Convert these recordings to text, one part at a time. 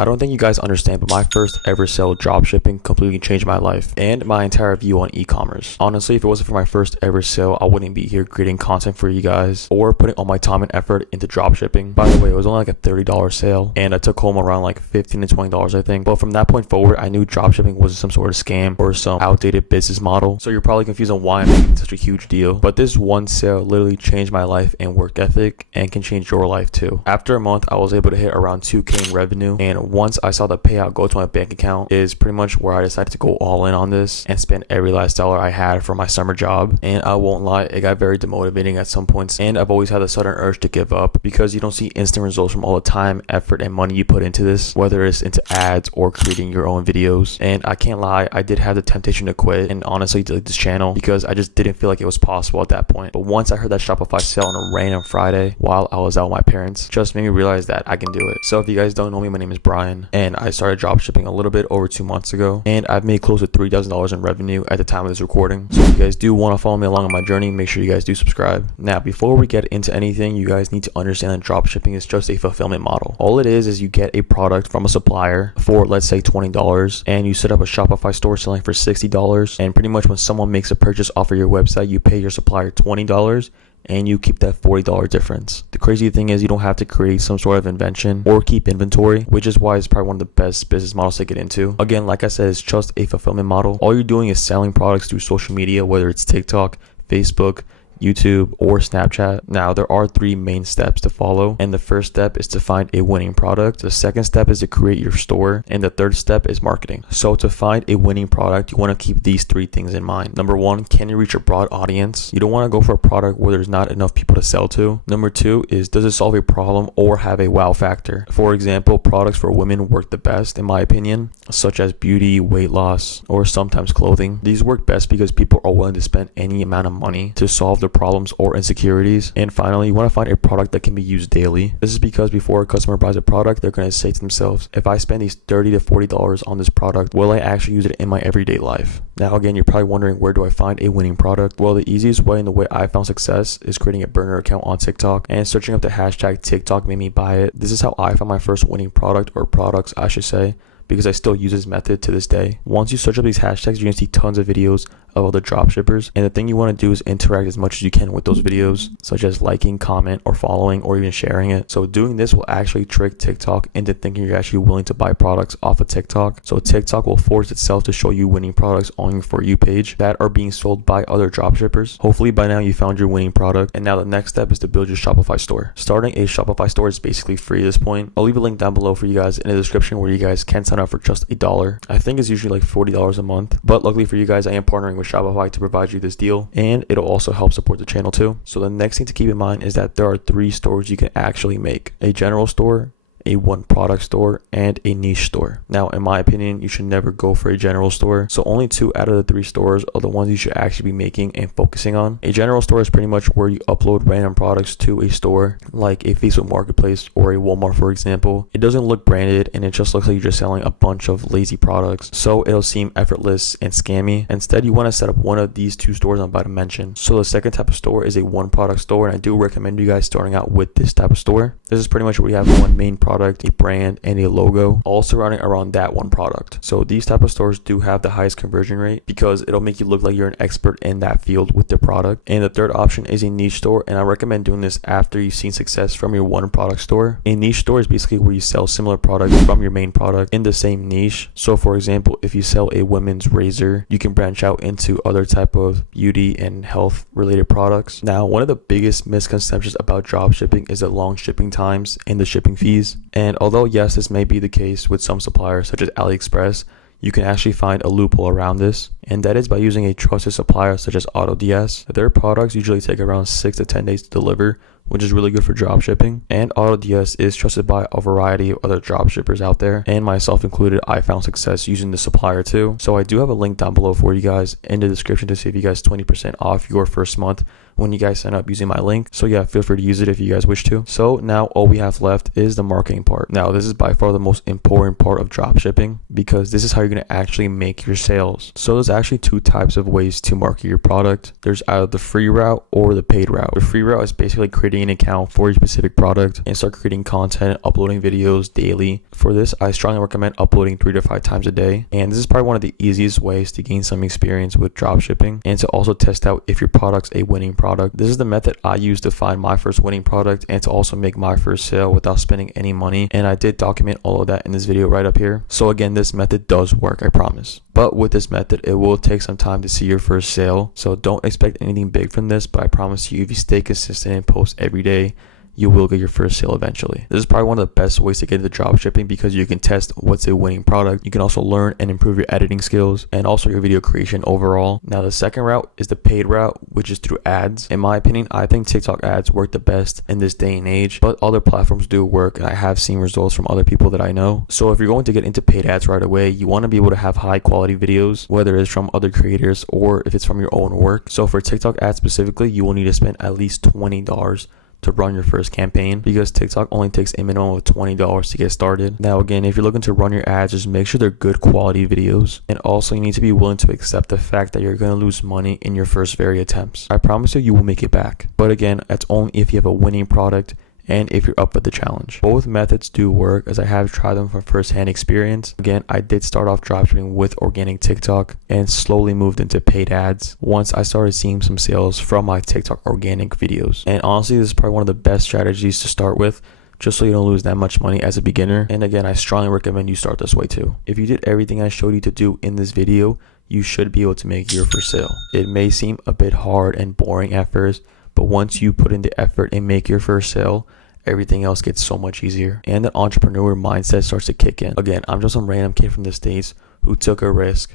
I don't think you guys understand, but my first ever sale dropshipping completely changed my life and my entire view on e-commerce. Honestly, if it wasn't for my first ever sale, I wouldn't be here creating content for you guys or putting all my time and effort into dropshipping. By the way, it was only like a $30 sale and I took home around like $15 to $20, I think. But from that point forward, I knew dropshipping was some sort of scam or some outdated business model. So you're probably confused on why I'm making such a huge deal. But this one sale literally changed my life and work ethic and can change your life too. After a month, I was able to hit around 2K in revenue. And once I saw the payout go to my bank account is pretty much where I decided to go all in on this and spend every last dollar I had for my summer job. And I won't lie, it got very demotivating at some points. And I've always had a sudden urge to give up because you don't see instant results from all the time, effort, and money you put into this, whether it's into ads or creating your own videos. And I can't lie, I did have the temptation to quit and honestly delete this channel because I just didn't feel like it was possible at that point. But once I heard that Shopify sale on a random Friday while I was out with my parents, just made me realize that I can do it. So if you guys don't know me, my name is Brian and I started dropshipping a little bit over 2 months ago and I've made close to $3,000 in revenue at the time of this recording. So if you guys do want to follow me along on my journey, make sure you guys do subscribe. Now, before we get into anything, you guys need to understand that dropshipping is just a fulfillment model. All it is you get a product from a supplier for, let's say, $20 and you set up a Shopify store selling for $60, and pretty much when someone makes a purchase off of your website, you pay your supplier $20 and you keep that $40 difference. The crazy thing is you don't have to create some sort of invention or keep inventory, which is why it's probably one of the best business models to get into. Again, like I said, it's just a fulfillment model. All you're doing is selling products through social media, whether it's TikTok, Facebook, YouTube, or Snapchat. Now, there are 3 main steps to follow, and the first step is to find a winning product. The second step is to create your store, and the third step is marketing. So to find a winning product, you want to keep these 3 things in mind. Number 1, can you reach a broad audience? You don't want to go for a product where there's not enough people to sell to. Number 2 is, does it solve a problem or have a wow factor? For example, products for women work the best, in my opinion, such as beauty, weight loss, or sometimes clothing. These work best because people are willing to spend any amount of money to solve the problems or insecurities. And finally, you want to find a product that can be used daily. This is because before a customer buys a product, they're going to say to themselves, if I spend these $30 to $40 on this product, will I actually use it in my everyday life? Now, again, you're probably wondering, where do I find a winning product? Well, the easiest way and the way I found success is creating a burner account on TikTok and searching up the hashtag TikTok made me buy it. This is how I found my first winning product, or products I should say, because I still use this method to this day. Once you search up these hashtags, you're gonna see tons of videos of other dropshippers, and the thing you want to do is interact as much as you can with those videos, such as liking, comment, or following, or even sharing it. So doing this will actually trick TikTok into thinking you're actually willing to buy products off of TikTok. So TikTok will force itself to show you winning products on your For You page that are being sold by other dropshippers. Hopefully by now you found your winning product, and now the next step is to build your Shopify store. Starting a Shopify store is basically free at this point. I'll leave a link down below for you guys in the description where you guys can sign up for just $1. I think it's usually like $40 a month, but luckily for you guys, I am partnering with Shopify to provide you this deal, and it'll also help support the channel too. So the next thing to keep in mind is that there are 3 stores you can actually make: a general store, a one product store, and a niche store. Now, in my opinion, you should never go for a general store. So only 2 out of the 3 stores are the ones you should actually be making and focusing on. A general store is pretty much where you upload random products to a store, like a Facebook Marketplace or a Walmart, for example. It doesn't look branded and it just looks like you're just selling a bunch of lazy products. So it'll seem effortless and scammy. Instead, you want to set up one of these 2 stores I'm about to mention. So the second type of store is a one product store, and I do recommend you guys starting out with this type of store. This is pretty much where you have one main product, a brand, and a logo, all surrounding around that one product. So these type of stores do have the highest conversion rate because it'll make you look like you're an expert in that field with the product. And the third option is a niche store, and I recommend doing this after you've seen success from your one product store. A niche store is basically where you sell similar products from your main product in the same niche. So for example, if you sell a women's razor, you can branch out into other type of beauty and health related products. Now, one of the biggest misconceptions about drop shipping is the long shipping times and the shipping fees. And although yes, this may be the case with some suppliers such as AliExpress, you can actually find a loophole around this, and that is by using a trusted supplier such as AutoDS. Their products usually take around 6 to 10 days to deliver, which is really good for drop shipping. And AutoDS is trusted by a variety of other drop shippers out there, and myself included. I found success using the supplier too. So I do have a link down below for you guys in the description to save you guys 20% off your first month when you guys sign up using my link. So yeah, feel free to use it if you guys wish to. So now all we have left is the marketing part. Now this is by far the most important part of drop shipping, because this is how you're going to actually make your sales. So there's actually 2 types of ways to market your product. There's either the free route or the paid route. The free route is basically creating create an account for a specific product and start creating content, uploading videos daily. For this, I strongly recommend uploading 3 to 5 times a day. And this is probably one of the easiest ways to gain some experience with dropshipping and to also test out if your product's a winning product. This is the method I used to find my first winning product and to also make my first sale without spending any money. And I did document all of that in this video right up here. So again, this method does work, I promise. But with this method, it will take some time to see your first sale. So don't expect anything big from this, but I promise you, if you stay consistent and post every day, you will get your first sale eventually. This is probably one of the best ways to get into dropshipping because you can test what's a winning product. You can also learn and improve your editing skills and also your video creation overall. Now, the second route is the paid route, which is through ads. In my opinion, I think TikTok ads work the best in this day and age, but other platforms do work, and I have seen results from other people that I know. So if you're going to get into paid ads right away, you want to be able to have high quality videos, whether it's from other creators or if it's from your own work. So for TikTok ads specifically, you will need to spend at least $20 to run your first campaign because TikTok only takes a minimum of $20 to get started. Now again, if you're looking to run your ads, just make sure they're good quality videos, and also you need to be willing to accept the fact that you're going to lose money in your first very attempts. I promise you, you will make it back, but again, that's only if you have a winning product and if you're up for the challenge. Both methods do work, as I have tried them from first-hand experience. Again, I did start off dropshipping with organic TikTok and slowly moved into paid ads once I started seeing some sales from my TikTok organic videos. And honestly, this is probably one of the best strategies to start with, just so you don't lose that much money as a beginner. And again, I strongly recommend you start this way too. If you did everything I showed you to do in this video, you should be able to make your first sale. It may seem a bit hard and boring at first, but once you put in the effort and make your first sale, everything else gets so much easier and the entrepreneur mindset starts to kick in. Again, I'm just some random kid from the States who took a risk,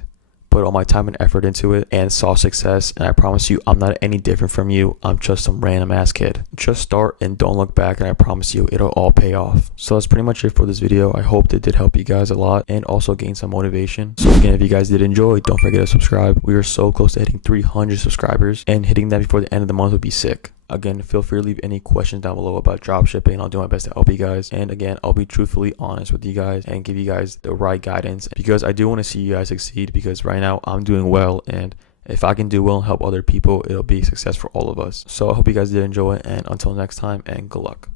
put all my time and effort into it, and saw success. And I promise you, I'm not any different from you. I'm just some random ass kid. Just start and don't look back, and I promise you, it'll all pay off. So that's pretty much it for this video. I hope it did help you guys a lot and also gain some motivation. So again, if you guys did enjoy, don't forget to subscribe. We are so close to hitting 300 subscribers, and hitting that before the end of the month would be sick. Again, feel free to leave any questions down below about dropshipping. I'll do my best to help you guys. And again, I'll be truthfully honest with you guys and give you guys the right guidance, because I do want to see you guys succeed, because right now I'm doing well, and if I can do well and help other people, it'll be success for all of us. So I hope you guys did enjoy, and until next time, and good luck.